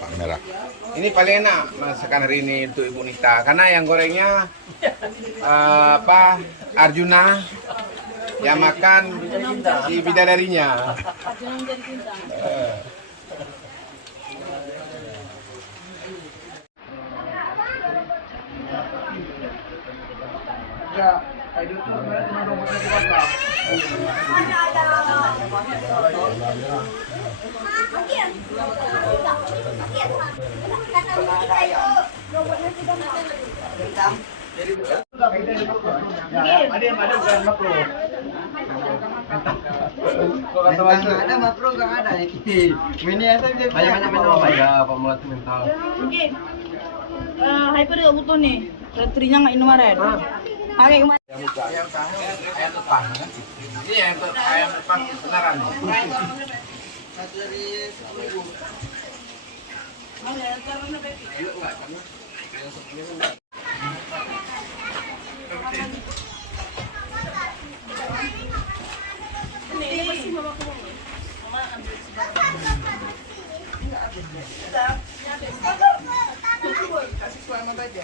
Pak merah. Ini paling enak masakan hari ini untuk Ibu Nita karena yang gorengnya Arjuna, yang makan si bidadarinya. Ada makro nggak ada ini. Ini aja banyak minum apa ya pemuat mental. Oke. Hyper nggak butuh nih. Retrinya nggak Indomaret. Pakai kemarin. Ayam tepang kan? Ini ayam tepang beneran. Kasih suara aja.